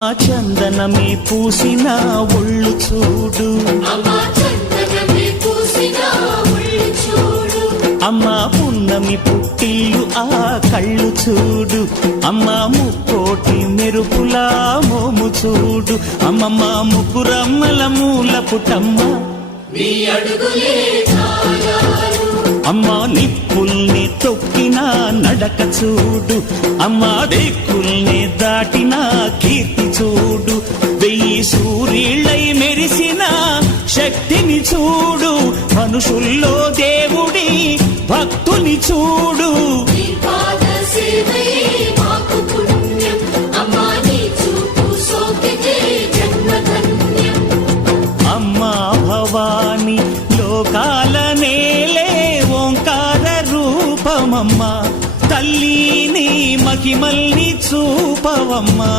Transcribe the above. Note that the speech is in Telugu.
ఆ చందనమే పూసిన ఒళ్ళు చూడు, అమ్మా పున్నమి పుట్టిల్లు ఆ కళ్ళు చూడు, అమ్మా ముక్కోటి మెరుపులా మోము చూడు, అమ్మమ్మ ముగ్గురమ్మల మూల పుటమ్మ అమ్మా నిప్పుల్ని తొక్కిన నడక చూడు, అమ్మా దిక్కుల్ని దాటిన కీర్తి చూడు, వెయ్యి సూర్యుళ్ళై మెరిసిన శక్తిని చూడు, మనుషుల్లో దేవుడి భక్తుని చూడు. అమ్మా భవాని లోకాల నేలే ఓంకార రూపమమ్మా, తల్లి నీ మహిమల్ని చూపవమ్మా.